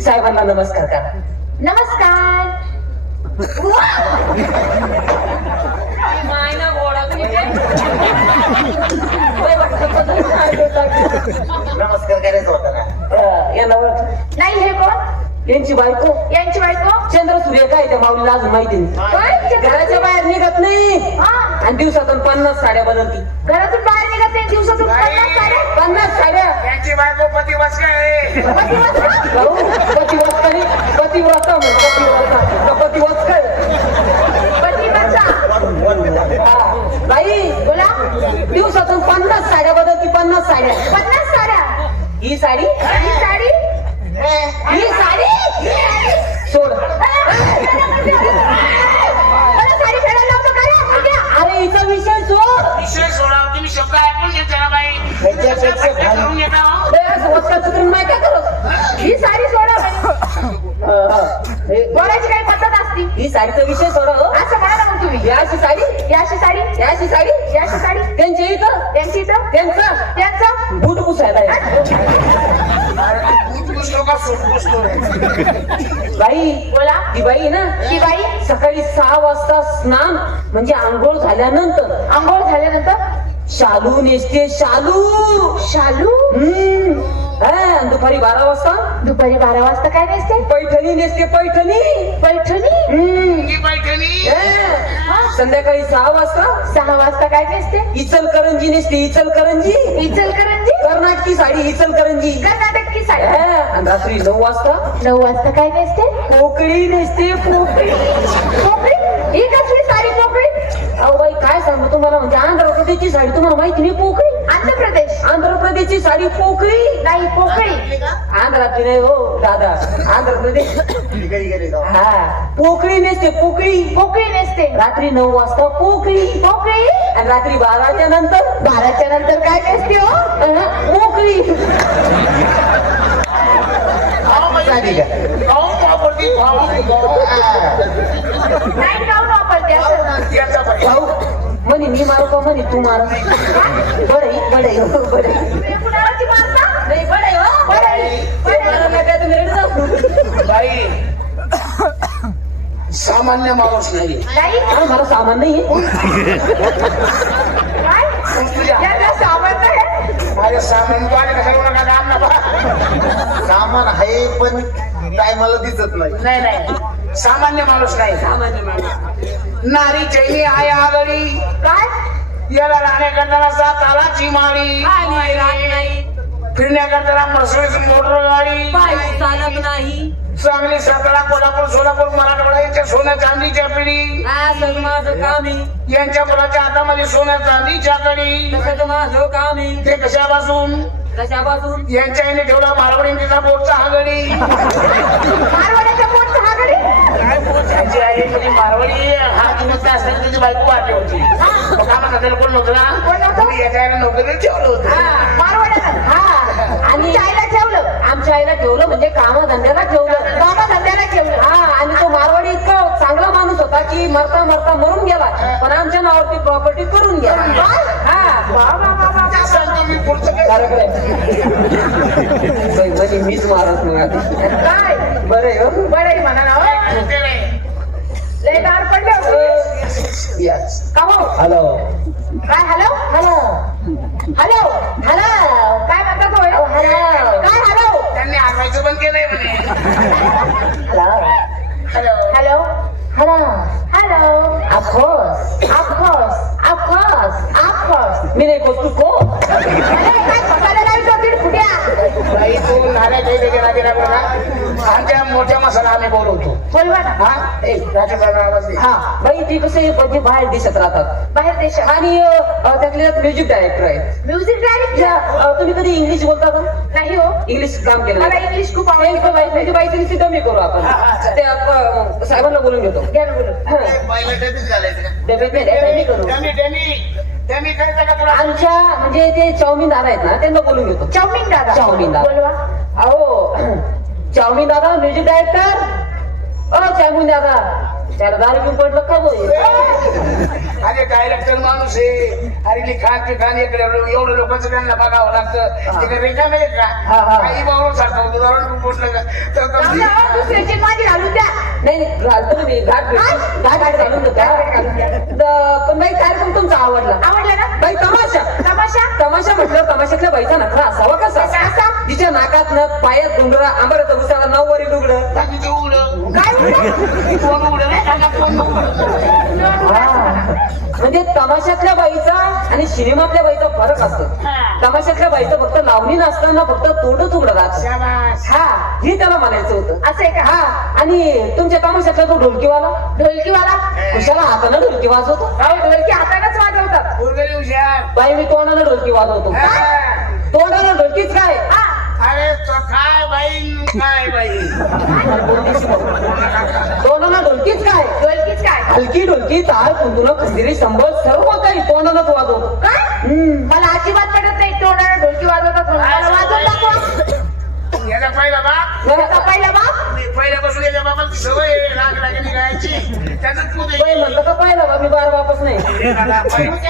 साहेबांना नमस्कार करा. नमस्कार. मायना घोडा तुम्ही ते. नमस्कार करायचा होता ना. याला ओळख नाही, हे कोण? यांची बायको यांची बायको. चंद्र सूर्य काय त्या माऊलीला अजून माहिती नाही. काय? घराच्या बाहेर निघत नाही हा. आणि दिवसातून 50 साड्या बदलती. घरातून बाहेर निघत नाही, दिवसातून 50 साड्या. 50 साड्या. यांची बायको पतिवस काय भाऊ, पतिव्रता नाही, पतिव्रता म्हण, पतिव्रता. का पतिव्रत काय? हा. बाई बोला. दिवसातून 50 साड्या बदलती. 50 साड्या. 50 साड्या. ही साडी, ही साडी. ही साडी सोड. मला साडी फेडायला लावतो का रे? उद्या. अरे हिचा विषय सोड. विषय सोडा. तुम्ही शब्द ऐकून घेता ना बाई. करून घेता हो. नाही काय करत. ही साडी सोडा म्हणे. बोलायची काही पद्धत असती. ही साडीचा विषय सोडा हो. असं म्हणा ना मग तुम्ही. याची साडी, याशी साडी. याची साडी, याशी साडी. त्यांच्या इथं, त्यांची इथं. त्यांचं त्यांचं. बूट पुसायला आहे. का सूट पुसतो बाई बोला. ती बाई ना, ती बाई सकाळी 6 वाजता स्नान म्हणजे आंघोळ झाल्यानंतर आंघोळ झाल्यानंतर शालू नेसते. शालू. शालू. आणि दुपारी 12 वाजता दुपारी 12 वाजता काय नेसते? पैठणी नेसते. पैठणी. पैठणी. की पैठणी. संध्याकाळी 6 वाजता 6 वाजता काय नेसते? इचलकरंजी नेसते. इचलकरंजी. इचलकरंजी. कर्नाटकी साडी इचलकरंजी. कर्नाटकी साडी. आणि रात्री 9 वाजता 9 वाजता काय नेसते? पोकळी नेसते. पोकळी. पोकळी. ही कसली साडी पोकळी? अहो बाई काय सांगू तुम्हाला, म्हणजे आंध्र प्रदेशची साडी तुम्हाला माहिती नाही. पोकळी. आंध्र प्रदेश. आंध्र प्रदेशची साडी पोकळी. नाही, पोकळी. आंध्राची नाही हो दादा, आंध्र प्रदेश. हा पोकळी नेसते. पोकळी. पोकळी नेसते. रात्री 9 वाजता पोकळी. पोकळी. आणि रात्री 12च्या नंतर 12च्या नंतर काय नेसते हो? पोकळी. गाऊन वापरती. नाही गाऊन वापरते असं. याचा पाहिजे. भाऊ म्हणे मी मारू का म्हणे तू मार. बरं बरं बरं. कुणाची मारता? नाही बरं हो. बाई सामान्य माणूस नाही. नाही. मला सामान नाही. काय? याला सामान आहे. माझ्या सामान तो आणि कशाला नका काम नका. सामान आहे पण काय मला दिसत नाही. नाही नाही सामान्य माणूस नाही. सामान्य माणूस. नारी चैनी आहे आगळी. काय? याला राहण्याकरता तालाची माळी. फिरण्याकरता मर्सिडीज मोटर गाडी. चालत नाही. सांगली सातारा कोल्हापूर सोलापूर मराठवाडा यांच्या सोन्या चांदीच्या पिढी. असं माझं काम आहे. यांच्या मुलाच्या हातामध्ये सोन्या चांदीच्या कडी. तसं माझं काम आहे. ते कशापासून? कशापासून? यांच्या आईने ठेवला मारवाडींचा पोटचा हागडी. मारवाड्याच्या पोटचा हा गडी. काय पोट त्यांची आई म्हणजे मारवाडी हा तुम्ही असताना त्याची बायको वाटली होती. मग कामा खात्याला कोण नव्हतं कोण ना. नव्हतं? तुम्ही याच्या आईला नोकरीला ठेवलं होतं. मारवाड्यानं. आणि आईला ठेवलं. आमच्या आईला ठेवलं म्हणजे कामधंद्याला ठेवलं. कामधंद्याला ठेवलं. आणि तो मारवाडी इतका चांगला माणूस होता की मरता मरता मरून गेला, पण आमच्या नावावरती प्रॉपर्टी करून गेला. ते सांगतो मी पुढचं काय. म्हणजे मीच मारत मग आता. काय? बरं आहे हो. बरं आहे म्हणा ना हो. ते नाही. लय दार पडले होते. Yes. का हो? हॅलो काय हॅलो? Hello hello. हॅलो काय म्हणता तो? हॅलो. काय हॅलो? त्यांनी आरवायचं बंद केलंय म्हणे. Hello hello. Hello. Hello hello. Of course of course. Of course of course. मी नाही बोलतो को. काय पकायला लावतो तीन फुट्या? बाई तू नाल्या काही नादी लागला. आमच्या मोठ्या मसाला आम्ही बोलवतो. बोलवा ना. हा राजाचा आवाज दे. हा बाई ती कसे म्हणजे बाहेर दिसत राहतात बाहेर देशात. आणि त्यातले म्युझिक डायरेक्टर आहेत. Music director. तुम्ही कधी इंग्लिश बोलता का? नाही हो. इंग्लिश काम केलं मला इंग्लिश खूप आवडतं. म्हणजे बाईची कमी करू आपण. ते साहेबांना बोलून घेतो. घ्या ना बोलून. पहिला डबीच घालायचं का? डबेत नाही कमी करू. त्यांनी काय का तुला. आमच्या म्हणजे ते चाऊमिन दादा आहेत ना, त्यांना बोलून घेतो. चाऊमिन दादा. चाऊमिन दादा. बोलवा. अहो चाऊमिन दादा म्युझिक डायरेक्टर. चाऊमिन दादा त्याला दारू घेऊन पडलं का बोल अरे डायरेक्टर माणूस आहे. अरे लिखाण पिखाण इकडे एवढं लोकांचं त्यांना बघावं लागतं. तिकडे रेखा नाही का काही बाबा सारखं उदाहरण बोललं का तर जाऊ द्या, हो, दुसऱ्याची माझी घालून द्या. नाही घालतो ना मी घाट घालून देतो. पण बाई कार्यक्रम तुमचा आवडला. आवडलं ना बाई तमाशा तमाशा तमाशा म्हटलं तमाशातल्या बाईचा नखरा असावा कसा असा? तिच्या नाकात न पायात डुंगरा आंबऱ्याचा उसाला नऊवारी डुगडं तिथे उघडं काय म्हणलं? कोण उघडं नाही टाका कोण उघडं. म्हणजे तमाशातल्या बाईचा आणि सिनेमातल्या बाईचा फरक असतो. तमाशातल्या बाईचं फक्त लावणी नसताना फक्त तोंडच उघडं राहत. शाबास. हा हे त्याला म्हणायचं होतं. असं आहे का? हा आणि तुमच्या तमाशातला तो ढोलकीवाला ढोलकीवाला कुशाला हातानं ढोलकी वाजवतो. अहो, ढोलकी हातानेच वाजवतात. पोरगं हुशार. बाई मी तोंडानं ढोलकी वाजवतो. हा. तोंडानं ढोलकीच काय हा, अरे तो काय बाई काय बाई तोंडानं ढोलकीच काय ढोलकीच काय? हलकी ढोलकी ताळ कुंदुन खंदिरी संबळ सर्व काही तोंडानंच वाजवतो. काय? मला अजिबात पडत नाही तोंडाने ढोलकी वाजवतात म्हणून. मला वाजवून दाखवा. याचा पहिला बाप त्याचा पहिला बाप मी पहिल्यापासून याच्या बाबाची सवय आहे, राग लागली गायची त्याच तू बाई म्हणलं का पाहिलं बा मी बार वापस नाही.